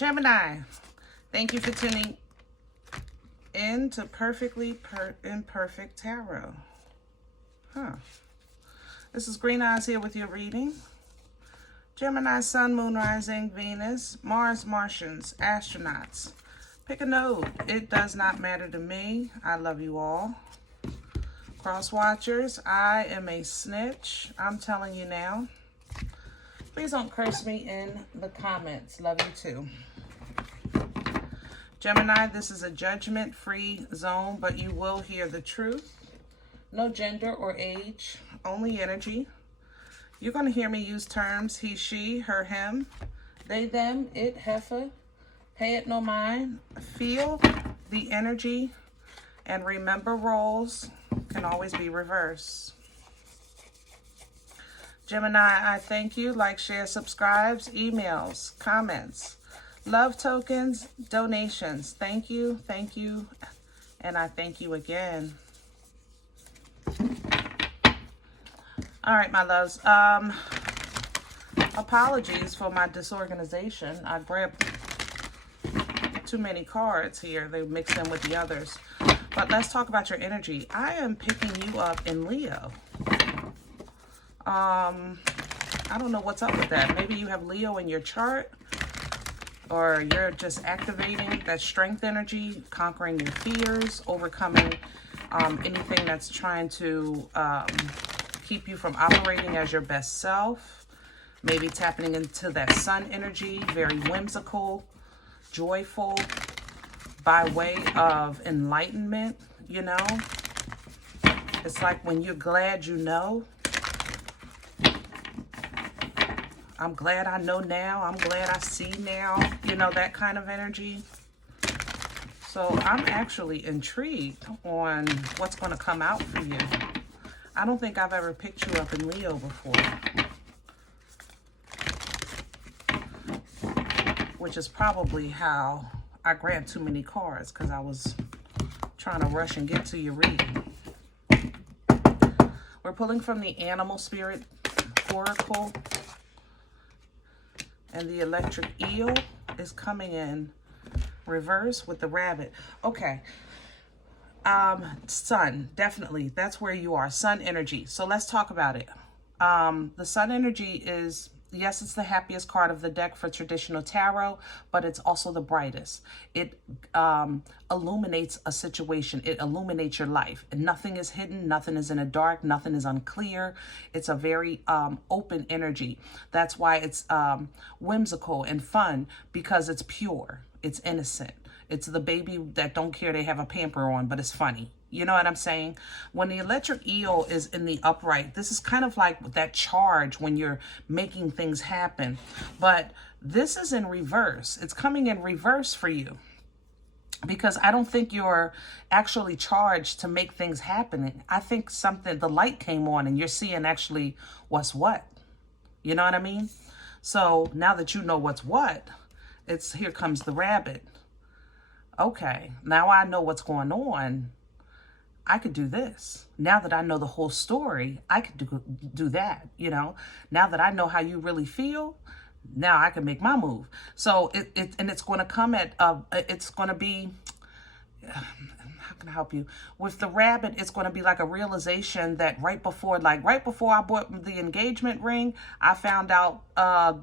Gemini, thank you for tuning in to Perfectly Imperfect Tarot. This is Green Eyes here with your reading. Gemini, Sun, Moon, Rising, Venus, Mars, Martians, astronauts. Pick a node. It does not matter to me. I love you all. Cross watchers, I am a snitch. I'm telling you now. Please don't curse me in the comments. Love you too. Gemini, this is a judgment-free zone, but you will hear the truth. No gender or age, only energy. You're going to hear me use terms he, she, her, him, they, them, it, heifer. Pay it no mind. Feel the energy and remember roles can always be reversed. Gemini, I thank you. Like, share, subscribes, emails, comments, love tokens, donations. Thank you, and I thank you again. All right, my loves. Apologies for my disorganization. I grabbed too many cards here. They mixed in with the others. But let's talk about your energy. I am picking you up in Leo. I don't know what's up with that. Maybe you have Leo in your chart, or you're just activating that strength energy, conquering your fears, overcoming anything that's trying to keep you from operating as your best self. Maybe tapping into that sun energy, very whimsical, joyful, by way of enlightenment, you know? It's like when you're glad you know. I'm glad I know now. I'm glad I see now. You know, that kind of energy. So I'm actually intrigued on what's going to come out for you. I don't think I've ever picked you up in Leo before. Which is probably how I grabbed too many cards, because I was trying to rush and get to your reading. We're pulling from the Animal Spirit Oracle. And the electric eel is coming in reverse with the rabbit. Okay. Sun, definitely. That's where you are. Sun energy. So let's talk about it. The sun energy is, yes, it's the happiest card of the deck for traditional tarot, but it's also the brightest. It illuminates a situation. It illuminates your life. And nothing is hidden. Nothing is in the dark. Nothing is unclear. It's a very open energy. That's why it's whimsical and fun, because it's pure. It's innocent. It's the baby that don't care they have a pamper on, but it's funny. You know what I'm saying? When the electric eel is in the upright, this is kind of like that charge when you're making things happen. But this is in reverse. It's coming in reverse for you, because I don't think you're actually charged to make things happen. I think the light came on and you're seeing actually what's what. You know what I mean? So now that you know what's what, here comes the rabbit. Okay, now I know what's going on. I could do this. Now that I know the whole story, I could do that, you know. Now that I know how you really feel, now I can make my move. So it's going to come at, it's going to be, how can I help you? With the rabbit, it's going to be like a realization that right before I bought the engagement ring, I found out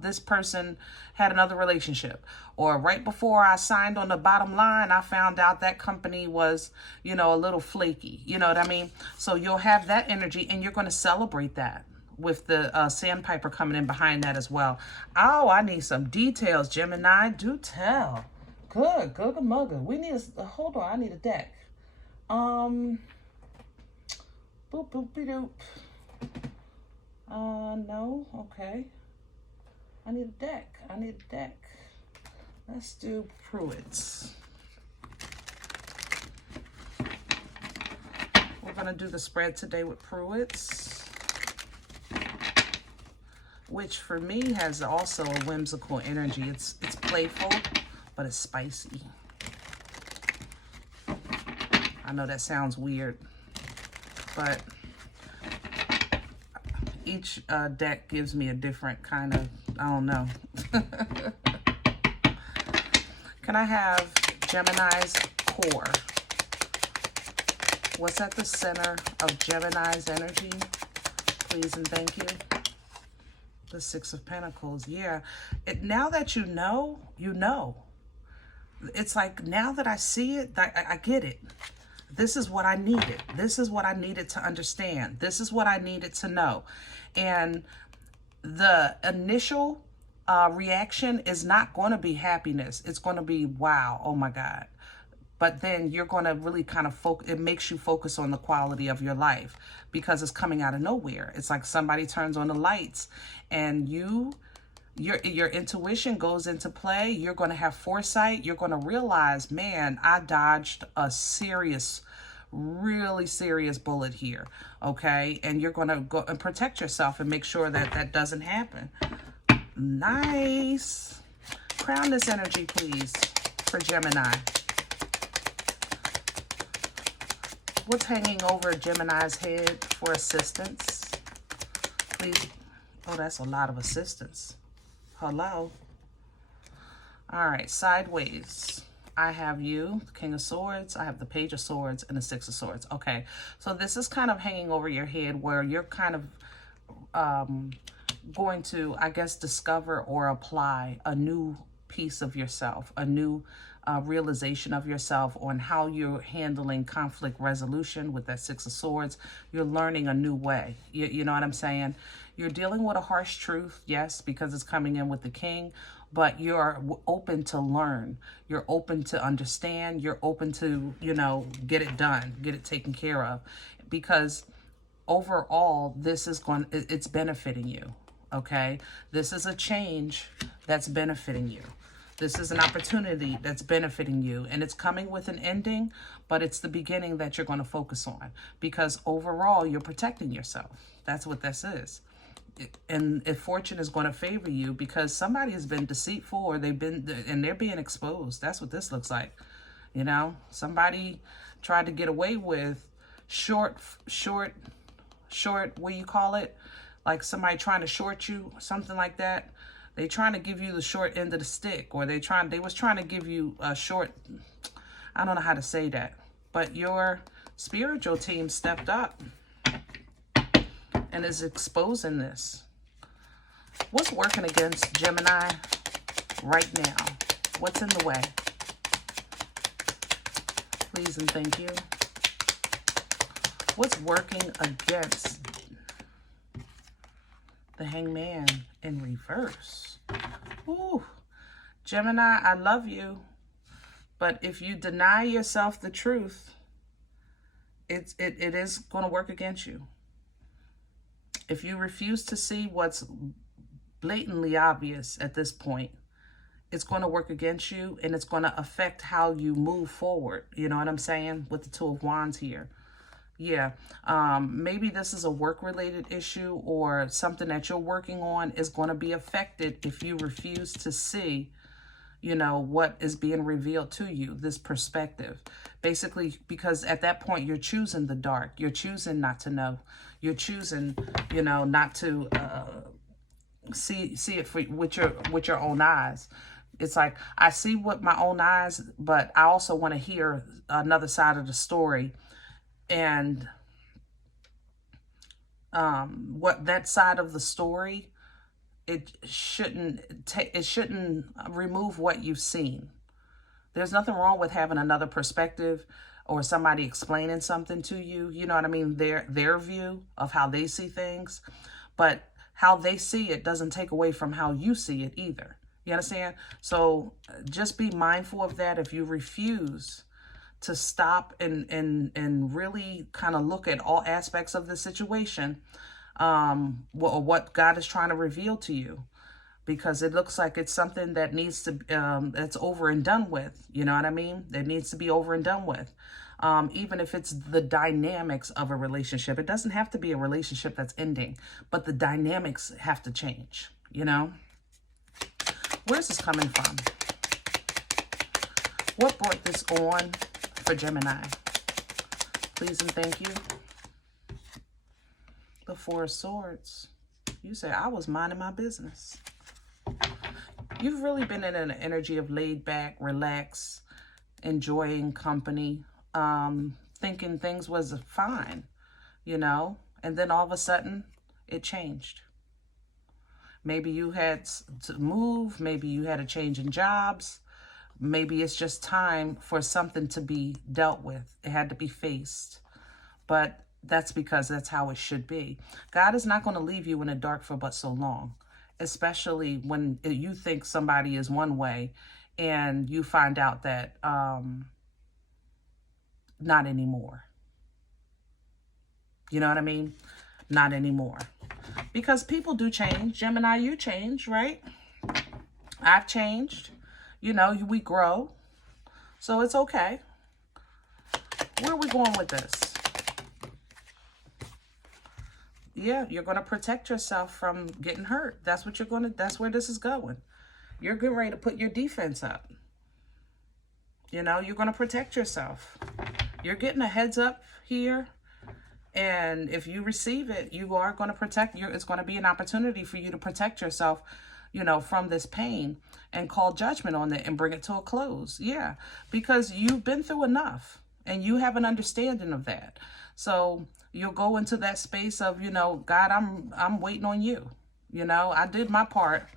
this person had another relationship. Or right before I signed on the bottom line, I found out that company was, you know, a little flaky. You know what I mean? So you'll have that energy, and you're going to celebrate that with the sandpiper coming in behind that as well. Oh, I need some details, Gemini. Do tell. Good, mugger. We need hold on, I need a deck. Boop, boop, doop. No, okay. I need a deck. Let's do Pruitt's. We're going to do the spread today with Pruitt's, which for me has also a whimsical energy. It's playful, but it's spicy. I know that sounds weird, but each deck gives me a different kind of, I don't know. Can I have Gemini's core? What's at the center of Gemini's energy? Please and thank you. The Six of Pentacles. Yeah. Now that you know, you know. It's like, now that I see it, I get it. This is what I needed. This is what I needed to understand. This is what I needed to know. And the initial reaction is not going to be happiness. It's going to be, wow, oh my God. But then you're going to really kind of focus. It makes you focus on the quality of your life because it's coming out of nowhere. It's like somebody turns on the lights and your intuition goes into play. You're going to have foresight. You're going to realize, man, I dodged a serious, really serious bullet here. Okay. And you're going to go and protect yourself and make sure that that doesn't happen. Nice. Crown this energy, please, for Gemini. What's hanging over Gemini's head for assistance? Please. Oh, that's a lot of assistance. Hello. All right, sideways. I have you, the King of Swords. I have the Page of Swords and the Six of Swords. Okay, so this is kind of hanging over your head where you're kind of going to, I guess, discover or apply a new piece of yourself, a new realization of yourself on how you're handling conflict resolution with that Six of Swords. You're learning a new way. You know what I'm saying? You're dealing with a harsh truth, yes, because it's coming in with the King, but you're open to learn. You're open to understand. You're open to, you know, get it done, get it taken care of, because overall, this is it's benefiting you. Okay, this is a change that's benefiting you. This is an opportunity that's benefiting you, and it's coming with an ending, but it's the beginning that you're going to focus on, because overall you're protecting yourself. That's what this is. And if fortune is going to favor you because somebody has been deceitful or they're being exposed. That's what this looks like. You know, somebody tried to get away with short, what do you call it? Like somebody trying to short you, something like that. They trying to give you the short end of the stick, or they was trying to give you a short, I don't know how to say that, but your spiritual team stepped up and is exposing this. What's working against Gemini right now? What's in the way? Please and thank you. What's working against the Hangman in reverse? Ooh, Gemini, I love you, but if you deny yourself the truth, it is going to work against you. If you refuse to see what's blatantly obvious at this point, it's going to work against you, and it's going to affect how you move forward. You know what I'm saying? With the Two of Wands here. Yeah, maybe this is a work-related issue or something that you're working on is going to be affected if you refuse to see, you know, what is being revealed to you, this perspective. Basically, because at that point, you're choosing the dark. You're choosing not to know. You're choosing, you know, not to see it with your own eyes. It's like, I see with my own eyes, but I also want to hear another side of the story. And what that side of the story, it shouldn't remove what you've seen. There's nothing wrong with having another perspective or somebody explaining something to you. You know what I mean? Their view of how they see things, but how they see it doesn't take away from how you see it either. You understand? So just be mindful of that. If you refuse to stop and really kind of look at all aspects of the situation, what God is trying to reveal to you, because it looks like it's something that needs to, that's over and done with. You know what I mean? That needs to be over and done with. Even if it's the dynamics of a relationship, it doesn't have to be a relationship that's ending, but the dynamics have to change, you know? Where's this coming from? What brought this on for Gemini? Please and thank you. The Four of Swords. You say, I was minding my business. You've really been in an energy of laid back, relax, enjoying company, thinking things was fine, you know, and then all of a sudden it changed. Maybe you had to move, maybe you had a change in jobs, maybe it's just time for something to be dealt with. It had to be faced. But that's because that's how it should be. God is not going to leave you in the dark for but so long, especially when you think somebody is one way and you find out that not anymore. You know what I mean? Not anymore. Because people do change. Gemini, you change, right? I've changed. You know, we grow. So it's okay. Where are we going with this? Yeah, you're going to protect yourself from getting hurt. That's what you're going to, that's where this is going. You're getting ready to put your defense up. You know, you're going to protect yourself. You're getting a heads up here. And if you receive it, you are going to protect you. It's going to be an opportunity for you to protect yourself, you know, from this pain and call judgment on it and bring it to a close. Yeah, because you've been through enough and you have an understanding of that. So you'll go into that space of, you know, God, I'm waiting on you. You know, I did my part.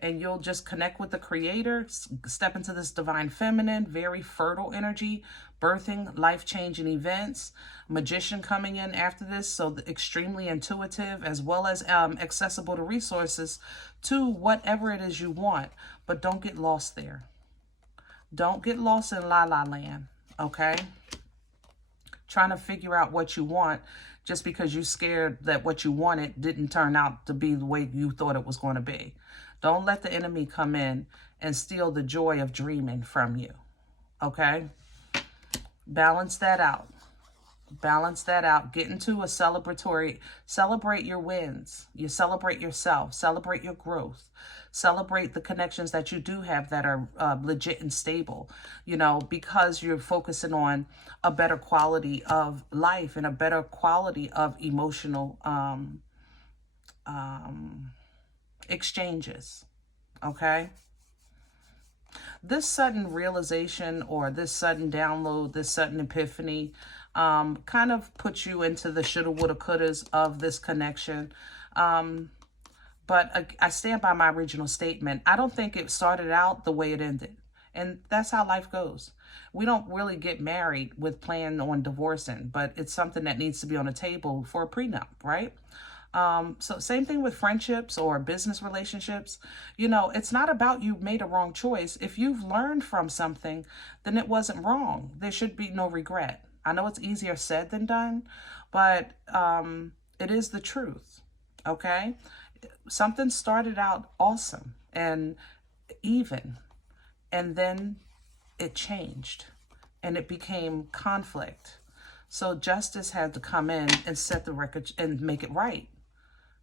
And you'll just connect with the Creator, step into this divine feminine, very fertile energy, birthing life-changing events, magician coming in after this, so extremely intuitive as well as accessible to resources to whatever it is you want. But don't get lost there. Don't get lost in la-la land, okay? Trying to figure out what you want just because you're scared that what you wanted didn't turn out to be the way you thought it was going to be. Don't let the enemy come in and steal the joy of dreaming from you, okay? Balance that out. Balance that out. Get into a celebratory, celebrate your wins. You celebrate yourself, celebrate your growth, celebrate the connections that you do have that are legit and stable, you know, because you're focusing on a better quality of life and a better quality of emotional exchanges, okay? This sudden realization or this sudden download, this sudden epiphany kind of puts you into the shoulda, woulda, couldas of this connection. But I stand by my original statement. I don't think it started out the way it ended. And that's how life goes. We don't really get married with plan on divorcing, but it's something that needs to be on the table for a prenup, right? So same thing with friendships or business relationships. You know, it's not about you made a wrong choice. If you've learned from something, then it wasn't wrong. There should be no regret. I know it's easier said than done, but it is the truth, okay? Something started out awesome and even, and then it changed and it became conflict. So justice had to come in and set the record and make it right.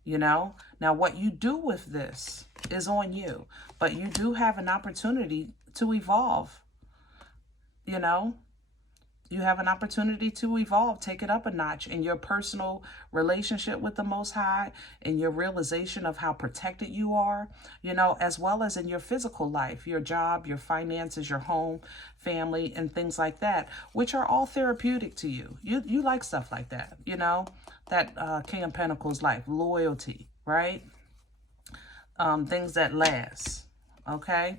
You know, now what you do with this is on you, but you do have an opportunity to evolve. You know, you have an opportunity to evolve, take it up a notch in your personal relationship with the Most High and your realization of how protected you are, you know, as well as in your physical life, your job, your finances, your home, family, and things like that, which are all therapeutic to you. You like stuff like that, you know, that King of Pentacles life, loyalty, right? Things that last. Okay.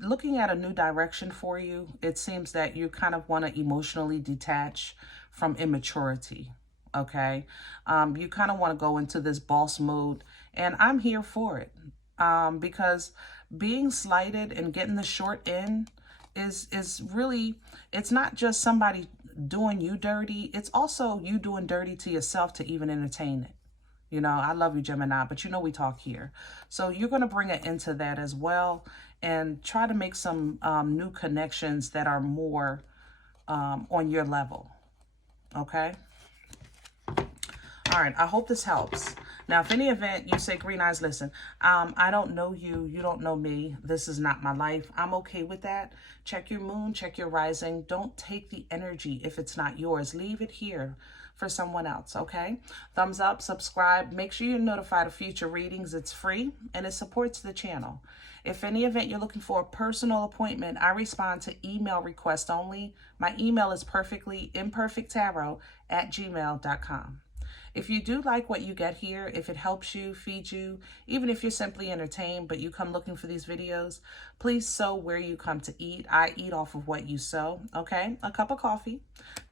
Looking at a new direction for you, it seems that you kind of want to emotionally detach from immaturity. Okay. You kind of want to go into this boss mode, and I'm here for it. Because being slighted and getting the short end is really, it's not just somebody doing you dirty. It's also you doing dirty to yourself to even entertain it. You know, I love you, Gemini, but you know we talk here. So you're going to bring it into that as well and try to make some new connections that are more on your level. Okay? All right, I hope this helps. Now, if any event you say, Green Eyes, listen, I don't know you, you don't know me, this is not my life, I'm okay with that. Check your moon, check your rising. Don't take the energy if it's not yours. Leave it here for someone else, okay? Thumbs up, subscribe. Make sure you're notified of future readings. It's free and it supports the channel. If any event you're looking for a personal appointment, I respond to email requests only. My email is perfectlyimperfecttarot@gmail.com. If you do like what you get here, if it helps you, feeds you, even if you're simply entertained, but you come looking for these videos, please sow where you come to eat. I eat off of what you sow, okay? A cup of coffee.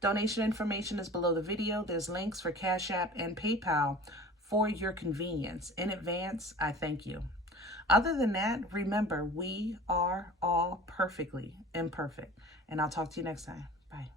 Donation information is below the video. There's links for Cash App and PayPal for your convenience. In advance, I thank you. Other than that, remember, we are all perfectly imperfect. And I'll talk to you next time. Bye.